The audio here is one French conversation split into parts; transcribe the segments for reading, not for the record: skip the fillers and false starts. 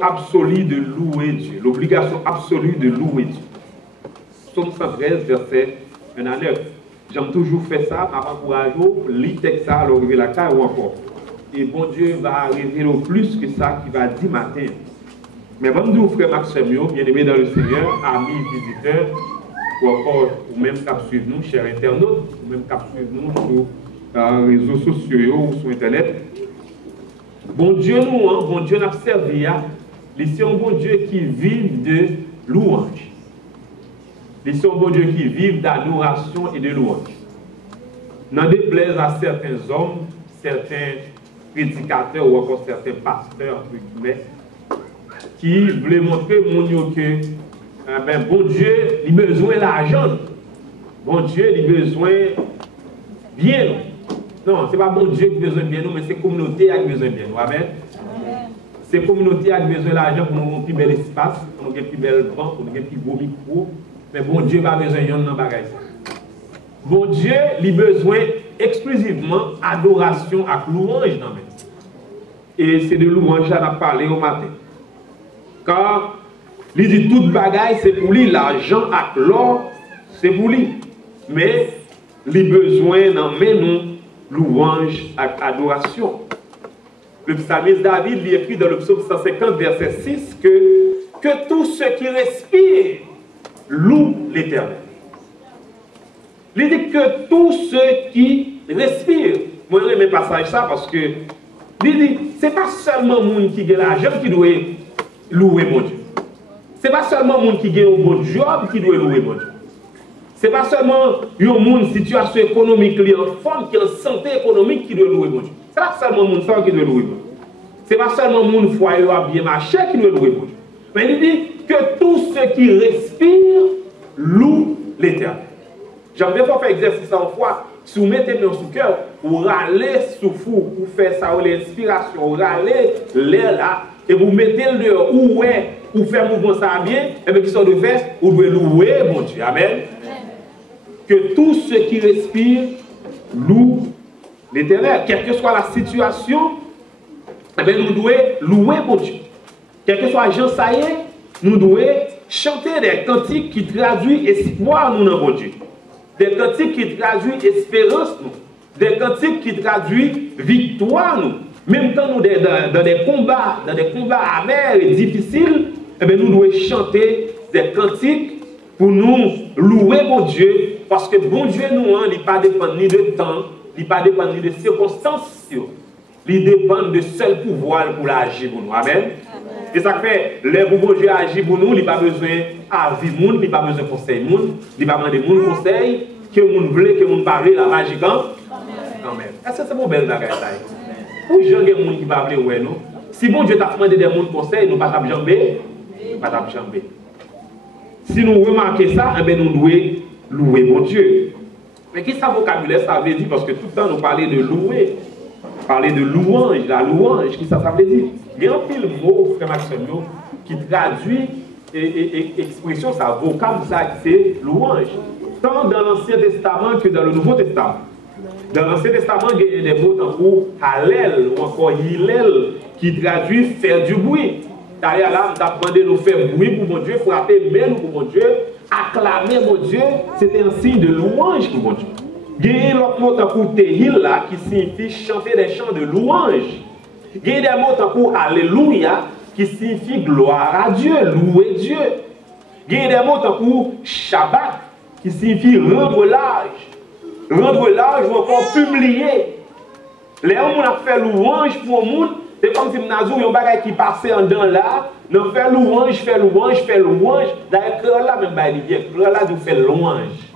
Absolue de louer Dieu, l'obligation absolue de louer Dieu. Psaume 113, verset 1 à 9. J'aime toujours faire ça, ma encourage, lire texte ça, le la carte ou encore. Et bon Dieu va arriver au plus que ça qui va dire matin. Mais bon Dieu, frère Maxime, bien-aimé dans le Seigneur, amis, visiteurs, ou encore, ou même cap suivre nous, chers internautes, ou même cap suivre nous sur les réseaux sociaux ou sur Internet. Bon Dieu, nous, hein, bon Dieu, nous avons servi. C'est un bon Dieu qui vit de louange. C'est un bon Dieu qui vit d'adoration et de louange. N'en déplaise à certains hommes, certains prédicateurs ou encore certains pasteurs, entre guillemets, qui voulaient montrer mon Dieu que bon Dieu, il a besoin d'argent. Bon Dieu, il a besoin de bien. Non, ce n'est pas bon Dieu qui a besoin de bien, mais c'est la communauté qui a besoin de bien. Amen. C'est la communauté qui a besoin d'argent pour nous avoir un plus bel espace, pour nous avoir un plus belle banque, pour nous avoir un plus beau micro. Mais bon Dieu n'a pas besoin de dans bagage. Bon Dieu, il a besoin exclusivement d'adoration et louange. Et c'est de louange qu'on a parlé au matin. Car il dit toute bagaille, c'est pour lui, l'argent et l'or, c'est pour lui. Mais il a besoin d'emmener nous louange et adoration. Le psalmiste David lui écrit dans le psaume 150, verset 6, que tout ce qui respire loue l'Éternel. Il dit que tout ce qui respire, moi j'aime le passage ça parce que il dit, ce n'est pas seulement le monde qui a l'argent qui doit louer mon Dieu. Ce n'est pas seulement le monde qui a un bon job qui doit louer mon Dieu. Ce n'est pas seulement le monde situation économique qui est en forme, qui est en santé économique qui doit louer mon Dieu. Ce n'est pas seulement le monde qui doit louer mon Dieu. Ce n'est pas seulement le monde foyer à bien marcher qui doit louer mon Dieu. Mais il dit que tout ce qui respire loue l'Éternel. J'aimerais faire exercice en foi. Si vous mettez main sous cœur, vous râlez sous fou, vous faites ça, l'inspiration, vous râlez l'air là, et vous mettez le dehors, ou ouais, vous faites mouvement ça bien, et bien qui sont de veste, vous devez louer mon Dieu. Amen. Que tout ce qui respire loue l'Éternel. Quelle que soit la situation, eh bien, nous devons louer mon Dieu. Quel que soit Jean Saïe, nous devons chanter des cantiques qui traduisent espoir nous dans mon Dieu. Des cantiques qui traduisent espérance nous. Des cantiques qui traduisent victoire nous. Même quand nous dans des combats amers et difficiles, eh bien, nous devons chanter des cantiques pour nous louer mon Dieu. Parce que bon Dieu nous, il n'est pas dépend ni de temps, il n'est pas dépend ni de circonstances. Il dépend de seul pouvoir pour l'agir pour nous. Amen. Et ça fait, le bon Dieu agit pour nous, il n'a pas besoin d'avis, il n'a pas besoin de conseil, il n'a pas besoin de mon conseil, que nous voulons, que nous parlons, la magie quand même. Est-ce que c'est mon bel bagage ça? Pour les gens qui parlent, ouais, non? Si bon Dieu t'a demandé des gens conseils, nous ne pas jamber, pas jamber. Si nous remarquons ça, eh bien, nous devons louer mon Dieu. Mais qu'est-ce que ça vocabulaire ça veut dire? Parce que tout le temps nous parlons de louer. Parler de louange, la louange, qui ça veut dire? Il y a un pile mot, frère Maxime, qui traduit expression, ça, vocable, ça, c'est louange. Tant dans l'Ancien Testament que dans le Nouveau Testament. Dans l'Ancien Testament, il y a des mots comme Hallel ou encore Hillel qui traduit faire du bruit. D'ailleurs, là, on a demandé de faire bruit pour mon Dieu, frapper main pour mon Dieu, acclamer mon Dieu, c'était un signe de louange pour mon Dieu. Il y a l'autre mot comme Tehil là qui signifie chanter des chants de louange. Il y a des mots comme Alléluia qui signifie gloire à Dieu, louer Dieu. Il y a des mots comme Shabbat qui signifie rendre l'âge. Rendre l'âge ou encore publier. Les gens qui ont fait louange pour le monde, c'est comme si nous avions un bagage qui passait en dedans là, nous fait louange, fait louange, fait louange. D'ailleurs, là, même, il vient, là, nous fait louange.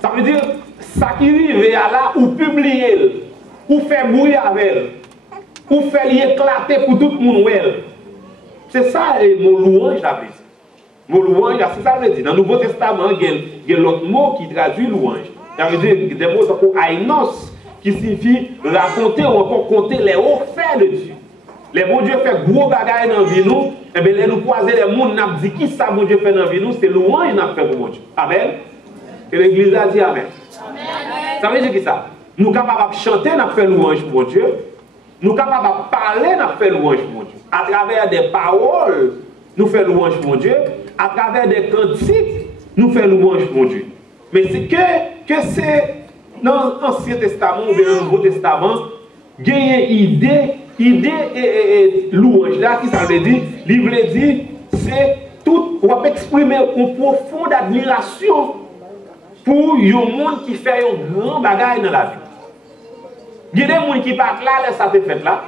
Ça veut dire, ça qui arrive là, ou publier, ou faire bruit avec elle, ou faire éclater pour tout le monde. C'est ça, mon louange, la prise. Mon louange, c'est ça que je dis. Dans le Nouveau Testament, il y a l'autre mot qui traduit louange. Ça veut dire des mots comme ainos, qui signifie raconter ou encore compter les hauts faits de Dieu. Les bon Dieu fait gros bagages dans la vie nous, et bien les nous croiser les mondes, nous dit qui ça bon Dieu fait dans la vie nous, c'est louange nous fait pour mon Dieu. Amen. Et l'église a dit Amen. Amen. Ça veut dire que ça? Nous sommes capables de chanter, nous fait louange pour Dieu. nous sommes capables de parler, nous faisons louange pour Dieu. À travers des paroles, nous faisons louange pour Dieu. À travers des cantiques, nous faisons louange pour Dieu. Mais c'est que c'est dans l'Ancien Testament ou bien dans le Nouveau Testament, il y a une idée et louange là, qui ça veut dire, il veut dire, c'est tout, on va exprimer une profonde admiration pour un monde qui fait un grand bagage dans la vie. Il y a des gens qui partent là, les ça te fait là.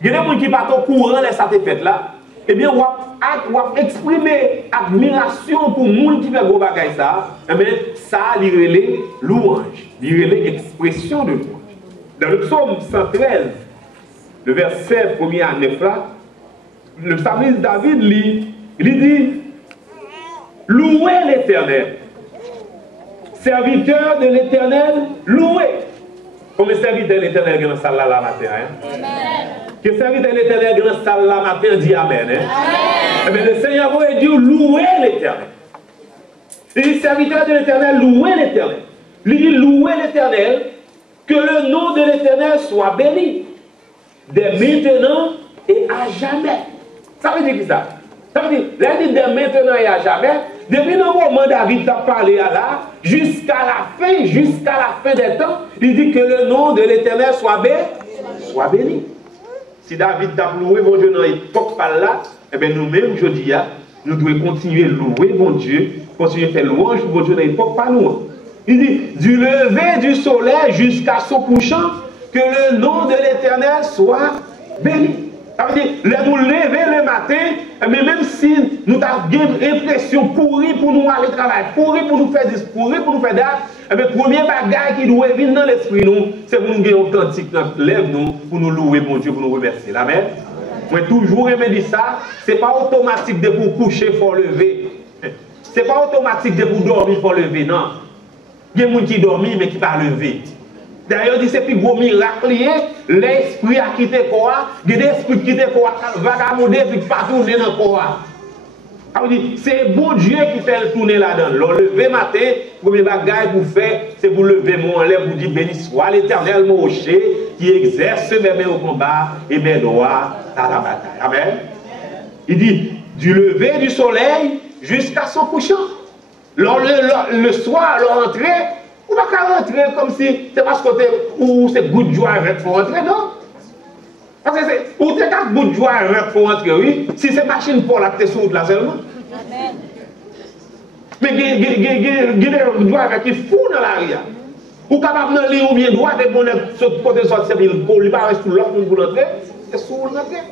Il y a des gens qui partent au courant, les ça te fait là. Eh bien, on va exprimer admiration pour les gens qui fait gros bagage ça. Eh bien, ça, il relève louange, il relève expression de louange. Dans le psaume 113, le verset 1er à 9 là, le psalmiste David il dit louez l'Éternel. Serviteur de l'Éternel, louez. Comme le serviteur de l'Éternel qui est dans la salle là matin. Amen. Que le serviteur de l'Éternel qui est dans la salle là matin dit Amen. Amen. Eh bien, le Seigneur va dire louez l'Éternel. Il dit serviteur de l'Éternel, louez l'Éternel. Il dit louez l'Éternel, que le nom de l'Éternel soit béni. Dès maintenant et à jamais. Ça veut dire ça? Ça veut dire, là, il dit dès maintenant et à jamais. Depuis le moment David t'a parlé à là, jusqu'à la fin des temps, il dit que le nom de l'Éternel soit béni. Si David t'a loué mon Dieu dans l'époque par là, eh bien nous-mêmes, je dis, nous devons continuer à louer mon Dieu, continuer à faire louange pour mon Dieu dans l'époque par nous. Il dit, du lever du soleil jusqu'à son couchant, que le nom de l'Éternel soit béni. Ça veut dire, nous lever le matin, mais même si nous avons l'impression courir pour nous aller travailler, courir pour nous faire des, courir pour nous faire date, le premier bagage qui doit venir dans l'esprit nous, c'est pour nous gagner un cantique dans lève nous, pour nous louer mon Dieu, pour nous remercier. Amen. Moi toujours aimé dire ça, c'est pas automatique de pour coucher, il faut lever. C'est pas automatique de pour dormir, il faut lever, non. Il y a des gens qui dorment mais qui ne pas lever. D'ailleurs, c'est plus gros miracle, l'esprit a quitté le corps, il y a des esprits qui quittent le corps, vagabonder et pas tourner dans le corps. C'est bon Dieu qui fait le tourner là-dedans. Le lever matin, le premier bagage pour faire, c'est pour lever mon en l'air pour dire béni soit l'Éternel, mon rocher, qui exerce mes mains au combat et mes doigts dans la bataille. Amen. Il dit, du lever du soleil jusqu'à son couchant. Le soir, l'entrée, on ne va pas rentrer comme si c'est parce que c'est goût de joie avec il faut rentrer, non? Parce que c'est ou t'es qu'un goût de joie avec il faut rentrer, oui. Si c'est machine pour la tête sur la seulement. Mais il y a des joie avec qui fou dans l'arrière. Ou capable de lire ou bien droit, et bon, côté sortir, il va rester sous l'autre pour l'entrée, c'est sous l'entrée.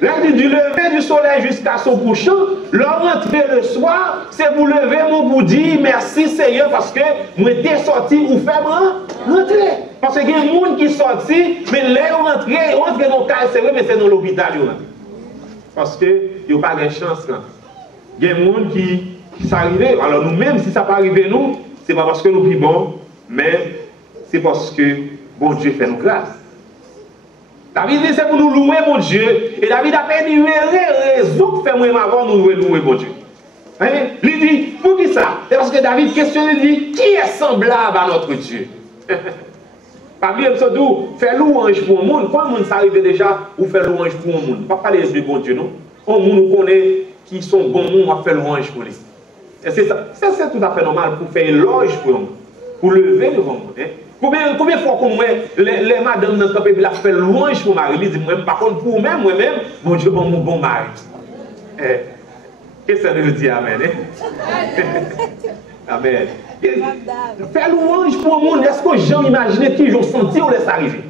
Là, il dit du lever du soleil jusqu'à son couchant, leur rentrée le soir, c'est vous lever mon pour dire merci Seigneur parce que moi t'es sorti ou fait rentrer. Parce qu'il y a des gens qui sont sortis, mais là ils rentrent dans le cas, c'est vrai, mais c'est dans l'hôpital. Parce qu'il n'y a pas de chance. Il y a des gens qui sont arrivés. Alors nous-mêmes, si ça peut arriver nous, ce n'est pas parce que nous vivons, mais c'est parce que bon Dieu fait nous grâce. David dit c'est pour nous louer mon Dieu. Et David a énuméré les raisons que fait moi avant nous louer mon Dieu. Il dit, pour qui ça? C'est parce que David questionne, il dit, qui est semblable à notre Dieu? Pas bien, ça dit, faire louange pour un monde. Quand le monde s'arrive déjà, ou faire louange pour un monde. Pas parler de bon Dieu, non? Un monde nous connaît qui sont bons, on va faire louange pour lui. Et c'est ça. Ça, c'est tout à fait normal pour faire éloge pour un monde. Pour lever devant le monde. Combien de fois qu'on les madames dans le pays la fait louange pour Marie, ils disent, par contre, pour moi-même, mon Dieu, bon mari. Qu'est-ce que ça veut dire, amen? Amen. Faire louange pour le monde, est-ce que j'ai imaginé qui j'ai senti ou laisse arriver?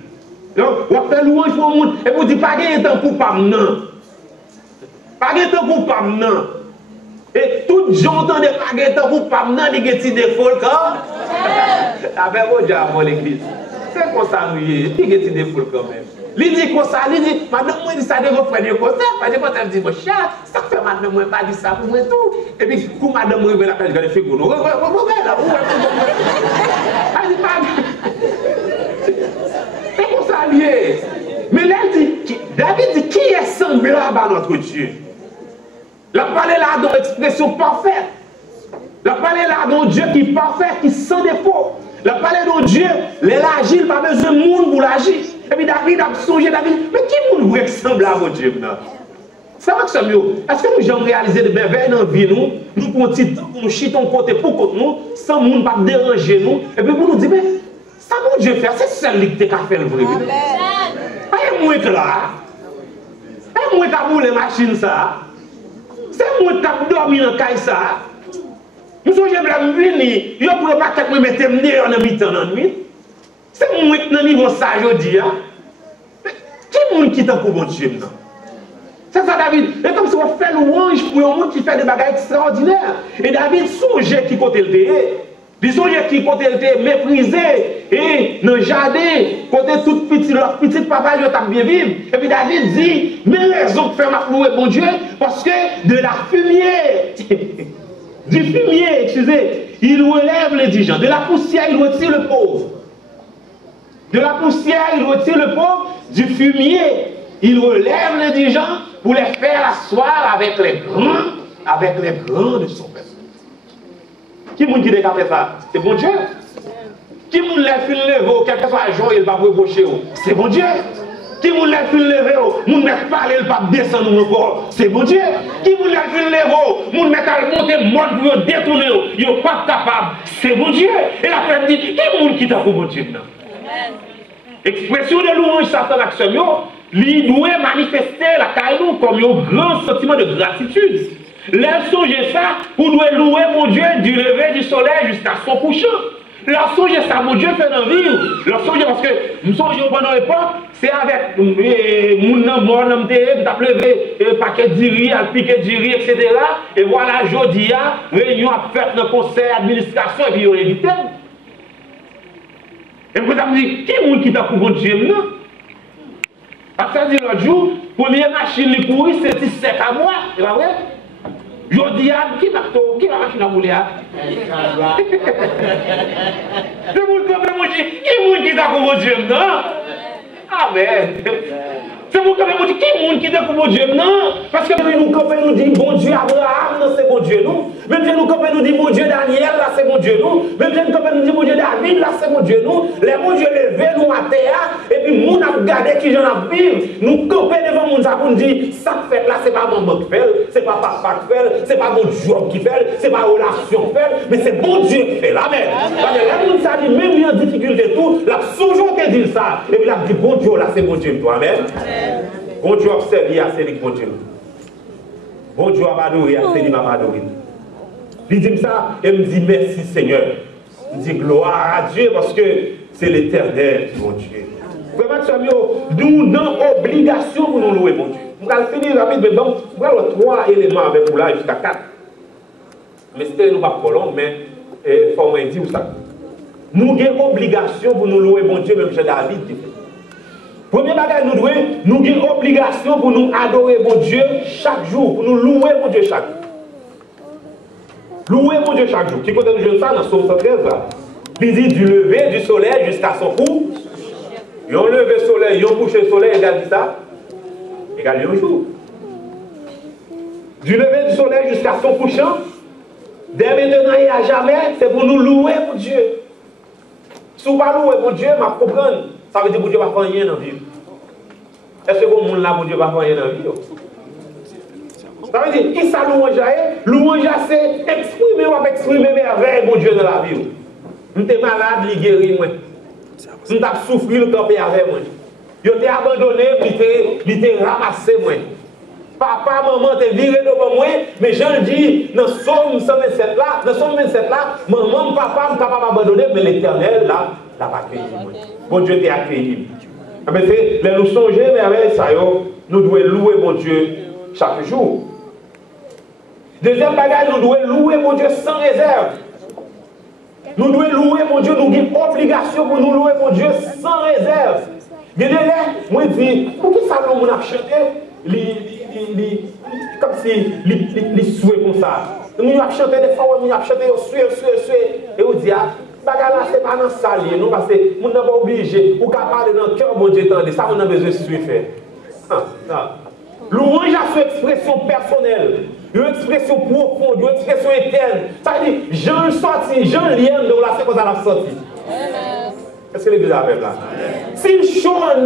Donc, on va faire louange pour le monde, et vous dites, pas de temps pour pas non. Pas de temps pour pas non. Et tout le gens entendent pas de temps pour pas non, des petits défauts, quand avec vos diables dans l'église. C'est comme ça, nous y est. Il y a des défauts quand même. Il dit comme ça, il dit, madame, moi, il dit ça de vos frères de côté. Parce que quand elle dit, mon chat, ça fait madame, moi, pas dit ça pour moi tout. Et puis, pour madame, moi, la page, je fait pour nous. C'est comme ça, lié. Mais là, il dit, David dit, qui est semblable à notre Dieu? La parole là dans l'expression parfaite. La parole là dans Dieu qui est parfait, qui sans défaut. La parole dans Dieu, l'agir, pas besoin de monde pour l'agir. Et puis David a songé, David, mais qui nous ressemble à mon Dieu maintenant? Ça va que ça mieux. Est-ce que nous avons réalisé de merveilles dans la vie, nous prenons petit temps pour nous chiter côté pour contre nous, sans nous pas déranger nous, et puis pour nous dire, mais ça mon Dieu fait, c'est celle qui a fait le vrai. Aïe, moi là. C'est moi qui a roulé la machine ça. C'est moi qui a dormi dans la caille ça. Nous sommes venus, yo pour le paquet me mettre en habitant dans la nuit. C'est moi qui dans niveau ça aujourd'hui. Qui est monde qui t'a pour mon Dieu maintenant? C'est ça David. Et comme si on fait louange pour un monde qui fait des bagages extraordinaires. Et David songeait qui côté le thé. Il songeait qui côté le thé méprisé. Et dans le jardin, côté tout petit, leur petit papa, je t'a bien vivre. Et puis David dit, mais raison de faire ma louer mon Dieu, parce que de la fumier. Du fumier, excusez, il relève les indigents. De la poussière, il retire le pauvre. De la poussière, il retire le pauvre. Du fumier, il relève les indigents pour les faire asseoir avec les grands de son peuple. Qui m'a dit de faire ça? C'est bon Dieu. Qui m'a l'a fait lever, quel que soit le jour, il va reprocher. C'est bon Dieu. Qui m'a l'a fait lever, mon mec parler, il va descendre encore. C'est bon Dieu. Qui m'a l'a fait lever, mon mec a monté, mort pour détourner, il n'est pas capable. C'est bon Dieu. Et la frère dit, qui m'a qui t'a pour bon Dieu maintenant? Expression de louange, Satan l'action, il doit manifester la caillou comme un grand sentiment de gratitude. Là, songez ça, pour nous louer mon Dieu du lever du soleil jusqu'à son couchant. Là, songez ça, mon Dieu fait dans la vie. Là, songez parce que nous songez pendant l'époque, c'est avec mon mort, mon t'as levé un paquet de riz, un piquet de riz, etc. Et voilà, jeudi, réunion à faire dans le conseil d'administration et puis on évite. Et vous avez dit, qui est qui t'a pour mon Dieu maintenant? Parce que dit l'autre jour, première machine qui courir, c'est sec à moi, c'est pas vrai? Je dis, qui la machine à rouler? C'est pour le dire, qui est qui t'a pour mon Dieu maintenant? Amen. C'est pour que vous dites, qui est qui t'a pour mon Dieu maintenant? Parce que nous, quand nous dit, bon Dieu Abraham, c'est bon Dieu nous. Même si nous, quand nous dit, bon Dieu Daniel, là, c'est bon Dieu nous. Même si nous, quand nous dit, bon Dieu David, là, c'est bon Dieu nous. Les bon Dieu levés, nous à terre, et puis, nous, avons regardé qui j'en ai vivre. Nous, camper devant nous, nous dit, ça fait là, c'est pas maman qui fait, c'est pas papa qui fait, c'est pas mon job qui fait, c'est pas relation qui fait, mais c'est bon Dieu qui fait. Amen. Parce que là, nous, ça dit, même en difficulté, tout, là, toujours que dit ça. Et puis, là, dit, bon Dieu, là, c'est bon Dieu, toi. Amen. Bon Dieu observe, c'est lui bon Dieu. Bon Dieu a adoré, c'est lui m'a adoré. Il dit ça et me dit merci Seigneur. Il dit gloire à Dieu parce que c'est l'éternel, mon Dieu. Vraiment, nous avons obligation pour nous louer, mon Dieu. Nous allons finir rapide, mais donc, nous avons 3 éléments avec vous là jusqu'à 4. Mais c'était nous pas trop long, mais il faut me dire ça. Nous avons obligation pour nous louer, mon Dieu, même chez David. Premier bagage, nous avons obligation pour nous adorer mon Dieu chaque jour, pour nous louer mon Dieu chaque jour. Louer mon Dieu chaque jour. Qui côté nous jouons ça dans Psaume 113 là? Il dit du lever du soleil jusqu'à son cou. Ils ont levé le soleil, ils ont couché le soleil, égale ça. Égale un jour. Du lever du soleil jusqu'à son couchant. Dès maintenant et à jamais, c'est pour nous louer mon Dieu. Si vous ne louez mon Dieu, je comprends. Ça veut dire que mon Dieu ne va faire rien dans la vie. Est-ce que le monde là, mon Dieu va faire rien dans la vie? Ça veut dire, qui ça louange? Louange, c'est exprimer ou exprimer merveille, mon Dieu, dans la vie. Je suis malade, il guérit moi. Je suis souffert, le camper avec moi. Je t'ai abandonné, il t'ai ramassé moi. Papa, maman, t'es viré devant moi, mais j'en dis, dans Somme 127 là, maman, papa, je capable d'abandonner, mais l'éternel là, l'a pas accueilli. Bon Dieu t'a accueilli. Mais c'est, nous songer, mais avec ça, nous devons louer mon Dieu chaque jour. Deuxième bagage, nous devons louer mon Dieu sans réserve. Nous devons louer mon Dieu, nous avons obligation pour nous louer mon Dieu sans réserve. Il y a des là, moi je dis, pour qui ça nous a chanté? Comme si les souhaits comme ça. Nous avons chanté des fois, nous avons chanté, et on dit, bagala c'est pas dans salle, nous parce que nous n'avons pas obligé, ou qu'à parler dans le cœur, bon Dieu, ça on a besoin de suivre faire. Louange a son expression personnelle, une expression profonde, une expression éternelle. Ça veut dire, Jean sorti, Jean lien, donc là c'est comme ça l'a sorti. Est-ce que l'église a fait là? S'il chaud en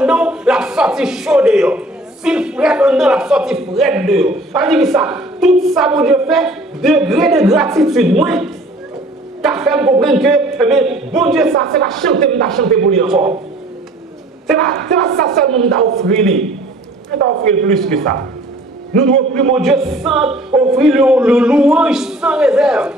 dedans, la sortie chaude dehors. S'il frette en dedans, la sortie frette dehors. Ça veut dire ça, tout ça, mon Dieu fait, degré de gratitude, moi, qu'a fait comprendre que, eh bien, bon Dieu, ça, c'est pas chanter pour lui encore. C'est pas ça seulement que offrir lui. On t'a offrir plus que ça. Nous devons offrir, mon Dieu, sans offrir le louange sans réserve.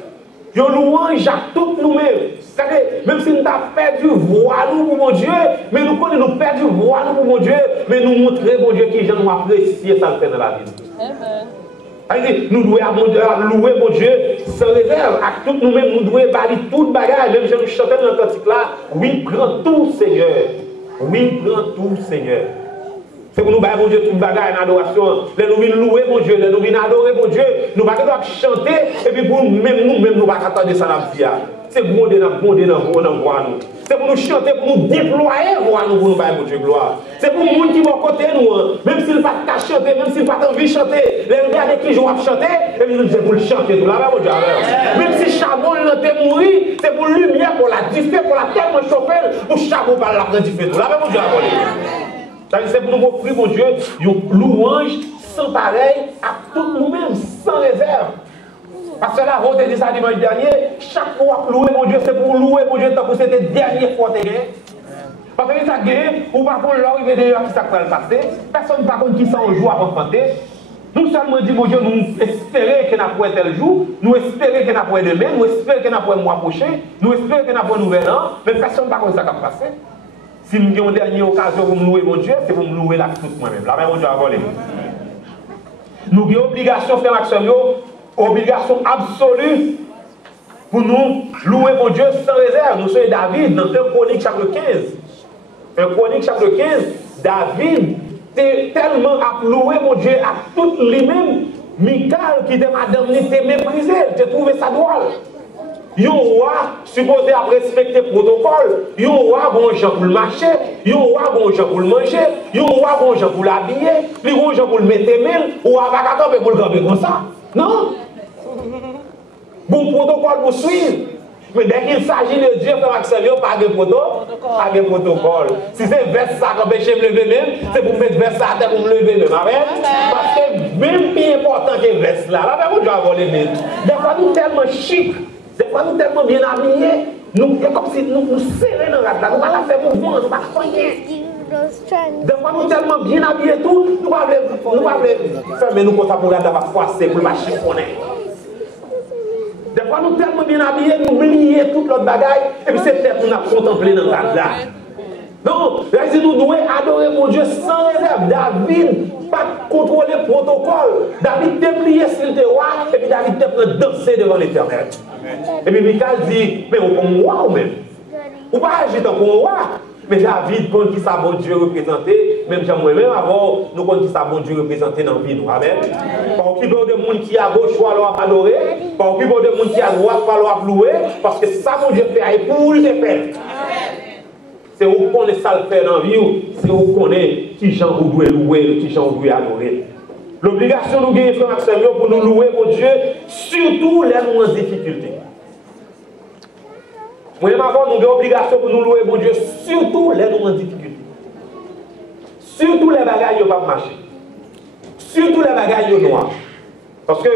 Le louange à toutes nous-mêmes. C'est-à-dire, même si nous avons perdu voix nous pour mon Dieu, mais nous connaissons nous perdu voix nous pour mon Dieu, mais nous montrer, mon Dieu, qui nous apprécier ça le fait dans la vie. Amen. Nous devons louer mon Dieu sans réserve. À toutes nous-mêmes, nous devons balayer tout le bagage. Même si nous chantons dans le cantique là, oui, prends tout, Seigneur. Oui, prends tout, Seigneur. C'est pour nous bailler, mon Dieu, tout le bagage en adoration. Nous venons louer, mon Dieu, nous venons adorer, mon Dieu. Nous ne pouvons pas chanter, et puis pour nous-mêmes, nous ne pouvons pas attendre ça dans la vie. C'est pour nous voix nous. C'est pour nous chanter, pour nous déployer voix nous, pour nous bailler, mon Dieu, gloire. C'est pour les gens qui vont côté nous, même s'ils ne peuvent pas chanter, même s'ils n'ont pas envie de chanter, les regarder qui jouent à chanter, et puis nous disons pour le chanter tout là-bas, mon Dieu. Même si Chabon l'entend mourir, c'est pour lumière, pour la differ, pour la tellement chauffer, pour Chabon par la prendre differ tout là-bas, mon Dieu. C'est pour nous offrir, mon Dieu, une louange sans pareil à tous nous-mêmes, sans réserve. Parce que là, on te dit ça dimanche dernier, chaque fois que louer, mon Dieu, c'est pour louer, mon Dieu, tant que c'était la dernière fois que tu as gagné. Parce que ça gagne, ou par contre, l'arrivée de qui ça peut le passer, personne par contre qui s'en joue avant de chanter. Nous seulement dit, mon Dieu, nous espérons qu'il n'y a pas tel jour, nous espérons qu'il n'y a pas demain, nous espérons qu'il n'y a pas le mois prochain, nous espérons qu'il n'y a pas un nouvel an, mais personne par contre ça va passer. Si nous avons une dernière occasion pour me louer mon Dieu, c'est pour me louer la toute moi-même. La même mon Dieu a volé. Nous avons obligation, frère Maxime, obligation absolue pour nous louer mon Dieu sans réserve. Nous sommes David dans 1 Chronique chapitre 15. 1 Chronique chapitre 15, David était tellement à louer mon Dieu à tout lui-même. Michal, qui était madame, était méprisé, tu trouvé ça drôle. Yon roi supposé à respecter le protocole, yon roi bon gens pour le marcher, yon roi bon gens pour le manger, yon roi bon gens pour l'habiller, li bon gens pour le mettre mail, ou à tomber pour le camper comme ça. Non? Bon protocole pour suivre. Mais dès qu'il s'agit de Dieu, frère Maxime, pas de protocole. Si c'est vers ça qu'on peut me lever même, c'est pour mettre vers ça à terre pour me lever même. Parce que même plus important que vers là, là, vous devez voler même. Des fois, nous tellement chic. Des fois, nous sommes tellement bien habillés, nous, comme si nous serrons dans la tête, nous ne pouvons pas faire mouvement, nous ne pouvons pas rien. Des fois, nous sommes tellement bien habillés, tout, nous ne pouvons pas fermer nous comme ça pour regarder la froisser, pour le chiffonner. Des fois, nous sommes tellement bien habillés, nous oublions toute notre bagaille, et puis c'est peut-être qu'on a contemplé dans la tête. Non, nous devons adorer mon Dieu sans réserve. David, pas contrôler le protocole. David déplié s'il te roi, et puis David te danser devant l'Éternel. Et puis Michal dit, mais on comme roi ou même. Ou pas agir comme roi. Mais David, quand qui ça bon Dieu représenté, même moi-même avant, nous quand qui ça bon Dieu représenté dans la vie. Amen. Pas occuper de monde qui est à gauche, ou alors à adorer. Pas occuper de monde qui est à droite, ou alors à louer. Parce que ça, mon Dieu fait, et pour le faire. C'est où qu'on est ça le faire dans la vie, c'est où qu'on est qui gens vous doit louer, qui gens vous doit adorer. L'obligation nous gagner, frère Maxime, pour nous louer mon Dieu, surtout les moments de difficulté. Moi, nous avons l'obligation pour nous louer mon Dieu, surtout les moments de difficulté. Surtout les bagages qui ne vont pas marcher. Surtout les bagages noirs. Parce que,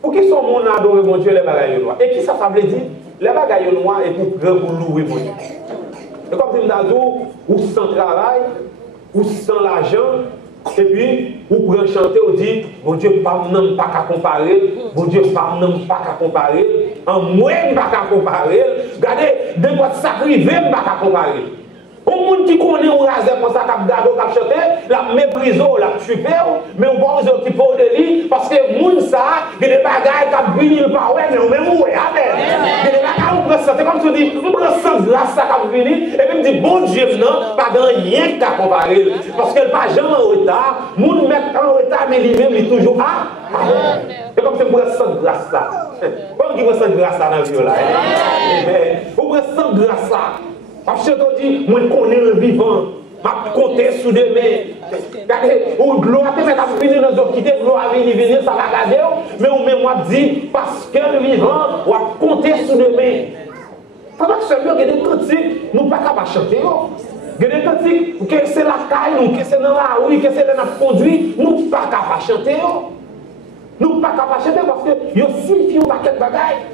pour qui sont monde adorer mon Dieu, les bagages noirs? Et qui ça veut dire? Les bagages noirs est pour louer mon Dieu. Et comme je vous dis, ou sans travail, ou sans l'argent, et puis, vous pouvez chanter, vous dites, mon Dieu, pas qu'à comparer, mon Dieu, pas qu'à comparer, en moins, pas qu'à comparer, regardez, de votre sacrifice, pas qu'à comparer. Au monde qui connaît un raser pour ça, qui a chanté, la méprise, la tuer, mais on va aux qui parlent de lui, parce que les gens, il y a des bagages qui ont venu par ouais, mais on même ouais, amen. Il y a des bagages qui ont c'est comme si on dit, on prend sans grâce ça qui ont venu, et puis on dit, bon Dieu, non, pas grand rien qu'à comparer. Parce que le pas jamais en retard, les gens mettent en retard, mais lui-même, il est toujours à. C'est comme si on prend sans grâce ça. Comment on prend sans grâce ça dans le vie là? On prend sans grâce ça. Parce que on dit, moi je connais le vivant, je compte sur des mains. Regardez, ou gloire, tu vas venir dans nos quitter, gloire venir, ça va garder. Mais on moi dit, parce que le vivant, on va compter sur des mains. Frère seulement, il y a des cantiques, nous ne pouvons pas chanter. Il y a des cantiques, que c'est la caille, que c'est dans la rue, que c'est dans la conduite, nous ne pouvons pas chanter. Nous ne pouvons pas chanter parce que nous signifions un paquet de bagailles.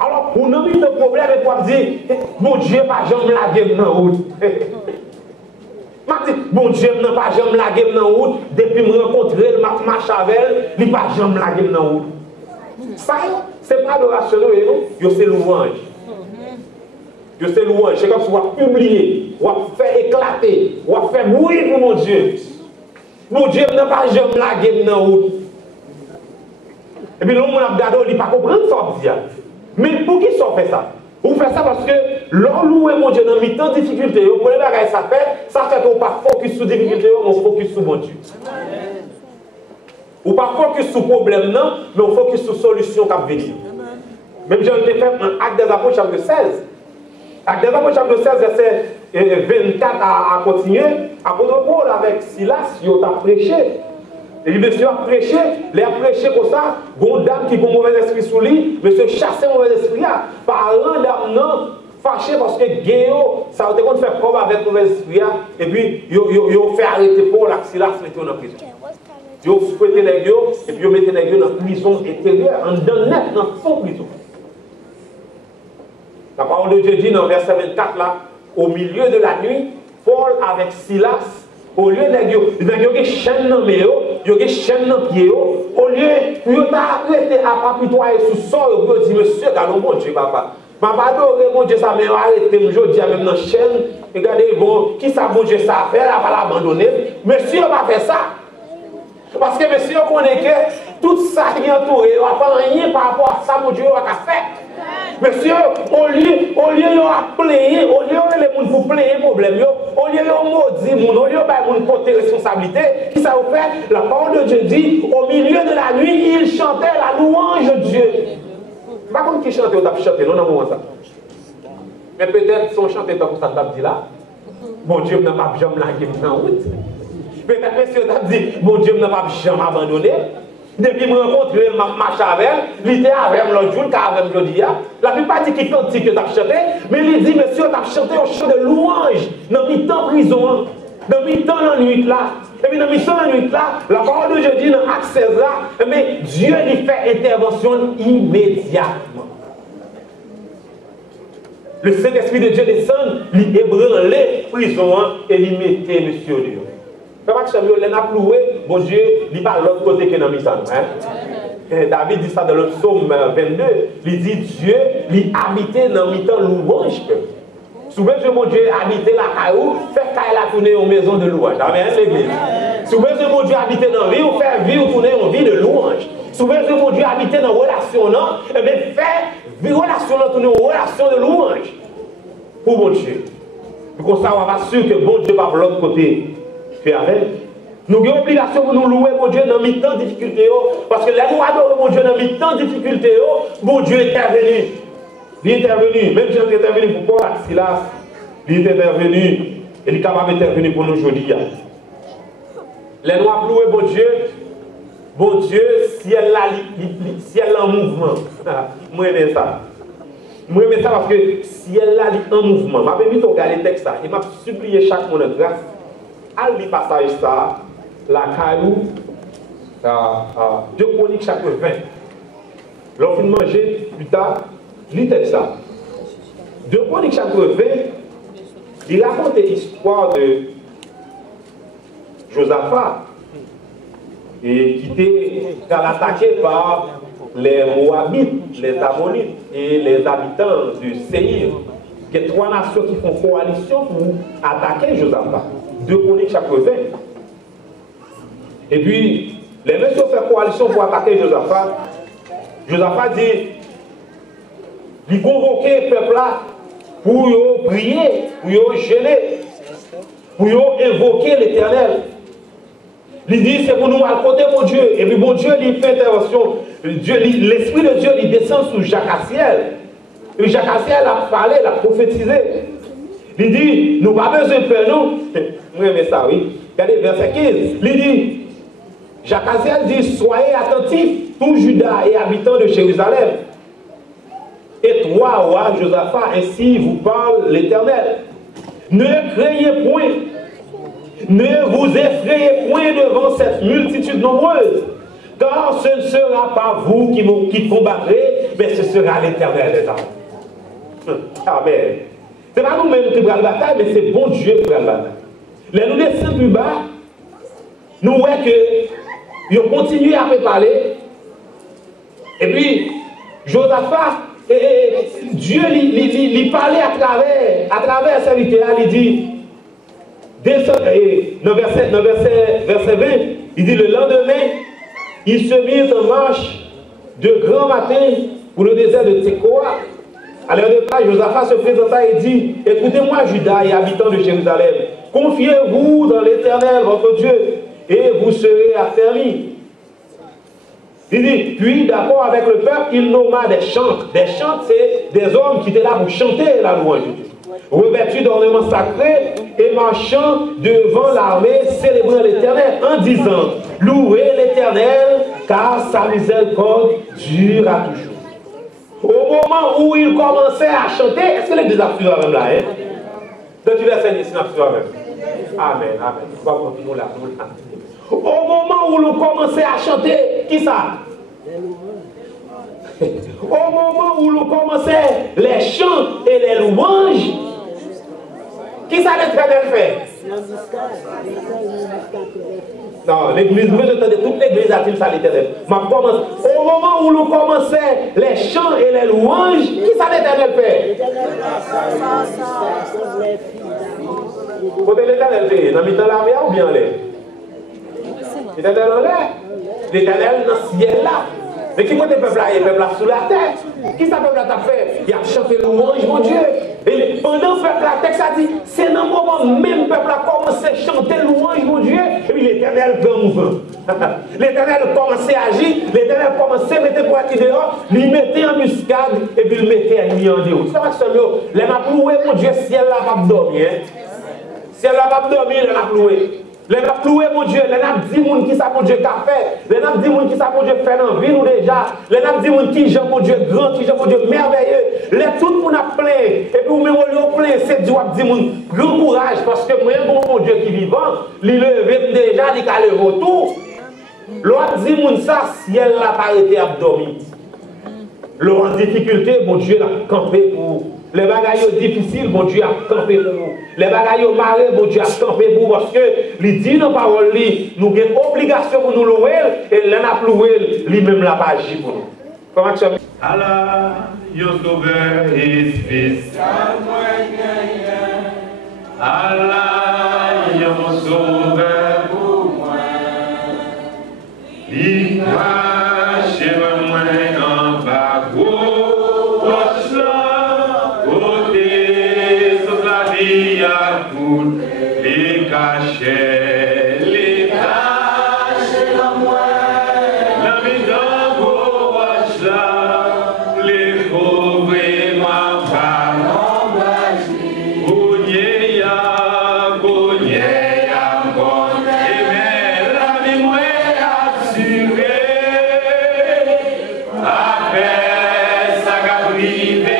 Alors, on a mis le problème et pour dire, mon Dieu, pas jamais la gueule dans la route. Bon Dieu, n'a pas jamais la gueule dans la route, depuis que je rencontre le marche avec elle, il n'a pas jamais la gueule dans la route. Ça, ce n'est pas adoration, c'est louange. C'est louange, c'est comme si on va publier, on va faire éclater, on va faire bruit pour mon Dieu. Mon Dieu n'a pas jamais la gueule dans la route. Et puis, l'homme a regardé, il n'a pas compris ce qu'on dit. Mais pour qui ça fait ça? Vous faites ça parce que l'on loue mon Dieu dans mes temps de difficulté. Vous prenez la ça fait qu'on ne pas focus sur difficulté, on focus sur mon Dieu. Ou pas focus sur problème, non, mais on focus sur solution qui venir. Même j'ai fait un acte des apôtres chapitre 16. Acte des apôtres chapitre 16, verset 24 à continuer. Apôtre Paul avec Silas, il a prêché. Et le monsieur a prêché, il a prêché comme ça, une dame qui a un mauvais esprit sous lui, monsieur chassait un mauvais esprit, parlant dame non, fâché parce que Guéo, ça a été qu'on fait comme avec un mauvais esprit, et puis il a fait arrêter Paul, Silas, mettait en prison. Il a fouetté les gars, et puis il a mis les gars dans la prison intérieure, en dedans net, dans son prison. La parole de Dieu dit dans verset 24 là, au milieu de la nuit, Paul avec Silas, au lieu de il y a des chaînes dans les mains, il y a des chaînes dans les pieds, au lieu de arrêter à papitoyer sous le sol, il dit, monsieur, regardez mon Dieu, papa. Papa, adorez mon Dieu, ça m'a arrêté, je dis même dans la chaîne, regardez, bon, qui ça, mon Dieu, ça a fait, elle va l'abandonner. Monsieur, on va faire ça. Parce que monsieur, on connaît que tout ça qui est entouré, on ne va pas rien par rapport à ça, mon Dieu, on va faire. Monsieur, au lieu de plaindre, au lieu de les gens pour plaindre problème, au lieu de maudire, au lieu de porter responsabilité, qui ça vous fait? La parole de Dieu dit, au milieu de la nuit, il chantait la louange de Dieu. Pas comme qui chantait, on a chanté, non, non, ça. Mais peut-être son chanté comme ça, on dit là, mon Dieu n'a pas jamais lagué dans la route. Peut-être monsieur t'a dit, mon Dieu n'a pas jamais abandonné. Depuis que je rencontre, je marche avec elle, il était avec l'autre jour, avec l'autre jour. La plupart dit qu'il cantique que tu as chanté, mais il dit, monsieur, tu as chanté un chant de louange dans mi-temps prison, dans mi-temps la nuit là. Et puis dans mi-temps la nuit là, la parole de Dieu dit dans Acte 16 là, mais Dieu lui fait intervention immédiatement. Le Saint-Esprit de Dieu descend, il ébranle les prisons et il mettait monsieur Dieu. Comment Samuel l'a ploué, bon Dieu, il n'est pas de l'autre côté que dans le misant. David dit ça dans le psaume 22. Il dit Dieu, il habitait dans le temps louange. Souvent, mon Dieu habitait la caillou, fait caille la tourner en maison de louange. Amen, l'église. Souvent, mon Dieu habitait dans la vie, ou fait vie ou tourner en vie de louange. Souvent, mon Dieu habitait dans la relation, non? Et bien, fait relation, tourner en relation de louange. Pour mon Dieu. Pour ça, on va pas sûr que bon Dieu va de l'autre côté. Nous avons l'obligation de nous louer mon Dieu dans mes temps de difficulté. Parce que là, nous adorons mon Dieu dans mes temps de difficulté. Mon Dieu est intervenu. Il est intervenu. Même si il est intervenu pour Paul et Silas, il est intervenu. Et il est capable d'intervenir pour nous aujourd'hui. Les nous avons loué mon Dieu, si elle est en mouvement. Moi, j'aime ça. Moi, j'aime ça parce que si elle est en mouvement, je vais vite regarder le texte. Il m'a supplié chaque monde de grâce. Al li passage ça, la caillou, 2 Chroniques chapitre 20. L'on finit manger plus tard, lit ça. 2 Chroniques chapitre 20, il raconte l'histoire de Josaphat, et qui était attaqué par les Moabites, les Ammonites et les habitants du Séir. Il y a 3 nations qui font coalition pour attaquer Josaphat. 2 Chroniques chapitre 20. Et puis, les messieurs font coalition pour attaquer Josaphat. Josaphat dit, il convoquait le peuple là pour prier, pour gêner, pour invoquer l'Éternel. Il dit, c'est pour nous à côté de mon Dieu. Et puis, mon Dieu, il fait intervention. L'Esprit de Dieu, il descend sur Jacques Assiel. Et Jacques Assiel a parlé, il a prophétisé. Il dit, nous n'avons pas besoin de faire nous. Moi, j'aime ça, oui. Regardez, verset 15. Il dit, Jacques Aziel dit, soyez attentifs, tous Judas et habitants de Jérusalem. et toi, roi Josaphat, ainsi vous parle l'Éternel. Ne craignez point, ne vous effrayez point devant cette multitude nombreuse, car ce ne sera pas vous qui combattrez, mais ce sera l'Éternel des armées. Amen. Ce n'est pas nous-mêmes qui prenons la bataille, mais c'est bon Dieu qui prend la bataille. Là, nous descendons plus bas, nous voyons que ils ont continué à parler. Et puis, Josaphat, Dieu lui parlait à travers sa littérature, il dit, dans verset 20, il dit, le lendemain, ils se mirent en marche de grand matin pour le désert de Tekoa. À l'heure de pas, Josaphat se présenta et dit, écoutez-moi, Juda et habitants de Jérusalem, confiez-vous dans l'Éternel, votre Dieu, et vous serez affermis. Il dit, puis d'accord avec le peuple, il nomma des chantres. Des chantres, c'est des hommes qui étaient là pour chanter la louange de Dieu. Revêtus d'ornements sacrés et marchant devant l'armée, célébrant l'Éternel en disant, louez l'Éternel, car sa miséricorde dure à toujours. Au moment où il commençait à chanter, est-ce que l'église a pu même là, hein? Donc tu vas faire ici, n'a pu même. Amen, amen. On va continuer là. Au moment où l'on commençait à chanter, qui ça? Au moment où l'on commençait les chants et les louanges, qui ça l'Éternel fait? Non, l'église, vous entendez, toute l'église a-t-il ça l'Éternel. Au moment où l'on commençait les chants et les louanges, qui ça l'Éternel fait? Côté l'Éternel fait, dans le temps la mer ou bien l'air? L'Éternel en l'air. L'Éternel dans le ciel là. Mais qui côté peuple là? Il y a peuple là sous la terre. Qui ça peuple là t'a fait? Il a chanté louange, mon Dieu. Et pendant le peuple là, le texte a dit, c'est dans le moment même peuple a commencé à chanter louange, mon Dieu. Et puis l'Éternel prend mouvement. L'Éternel commençait à agir, l'Éternel commençait à mettre pour qui dehors, lui mettait en muscade et puis il mettait à lui en dehors. C'est vrai que c'est les m'a ploué, mon Dieu, ciel là va dormir. Ciel là va dormir, les m'a ploué. Les n'a ploué, mon Dieu, les n'a dit mon qui ça, mon Dieu, qu'a fait. Les n'a dit mon qui ça, mon Dieu, fait dans la vie, nous déjà. Les n'a dit mon qui, Jean, mon Dieu, grand, qui, Jean, mon Dieu, merveilleux. Les tout le monde a plein. Et puis, vous même au plein, c'est Dieu qui dit mon grand courage, parce que moi, mon Dieu qui est vivant, il levé déjà, il a levé autour. L'autre dit mon ça, ciel n'a pas été abdomen. L'autre en difficulté, mon Dieu l'a campé pour vous. Les bagailles difficiles, mon Dieu a campé pour vous. Les bagailles marées, mon Dieu a campé pour vous. Parce que, il dit dans la parole, nous avons obligation pour nous louer, et l'un a loué, lui-même l'a pas agi pour nous. Comment tu as Allah, yo sauveur et spécial. Allah, yo sauveur pour moi. Il cache moi en bas. Les cachets, la moi, la vie d'un beau roche là, les pauvres et ma femme, Bougnea, bon, et mais la vie moi assurée, après ça qu'a privé.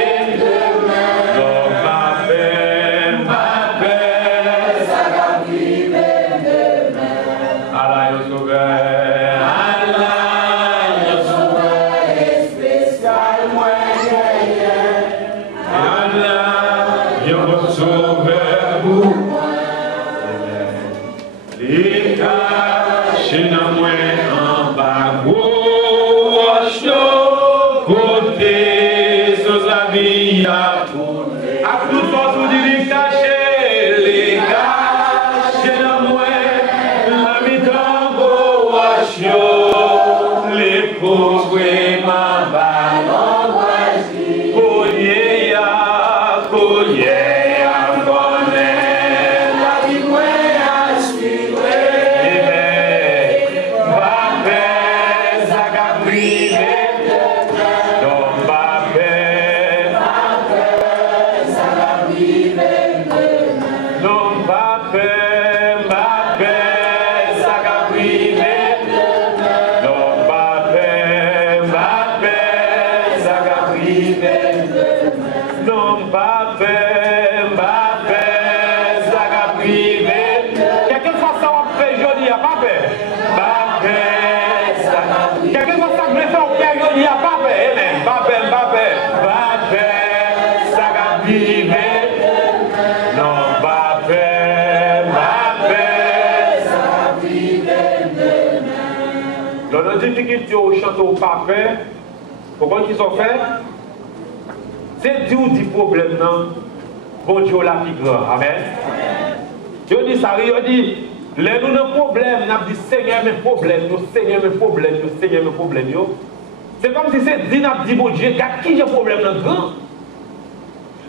Amen. je dis, pas peur. Pas peur. Quelque chose ça me fait au père, je dis, pas peur. Amen. Pas peur, pas peur. Pas peur. Ça va vivre. Non, pas peur. Pas peur. Ça va vivre demain. Dans nos difficultés, au chante au pas peur. Pourquoi qu'ils ont fait? C'est du problème, non? Bon Dieu, la plus grand. Amen. Je dis ça, je dis, les nous avons problème, nous avons dit Seigneur, mes problèmes, Seigneur, mes problèmes, Seigneur, mes problèmes. C'est comme si c'est dit, nous avons dit, bon Dieu, qui j'ai problème dans grand?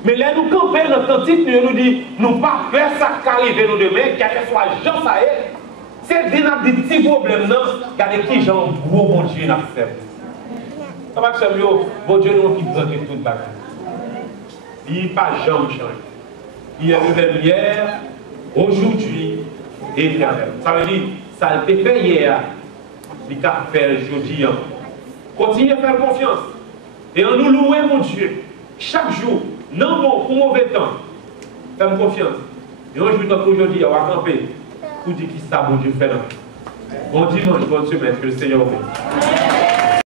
Mais là, nous campons dans notre titre, nous dit, nous pas faire ça qui arrive nous demain, quel que soit Jean, ça est. C'est dit, nous avons dit, petit problème, non? Regardez qui j'ai un gros bon Dieu, nous fait. Ça va que c'est mieux, bon Dieu, nous qui prend toute le bagage. Il n'est pas jamais changé. Il est le même hier, aujourd'hui et éternel. Ça veut dire, ça a été fait hier, il a fait aujourd'hui. Continuez à faire confiance. Et en nous louer, mon Dieu, chaque jour, non bon ou mauvais temps, faites confiance. Et aujourd'hui, aujourd'hui, on va camper pour dire qui ça, mon Dieu, fait là. Bon dimanche, bonne semaine, que le Seigneur vous bénisse.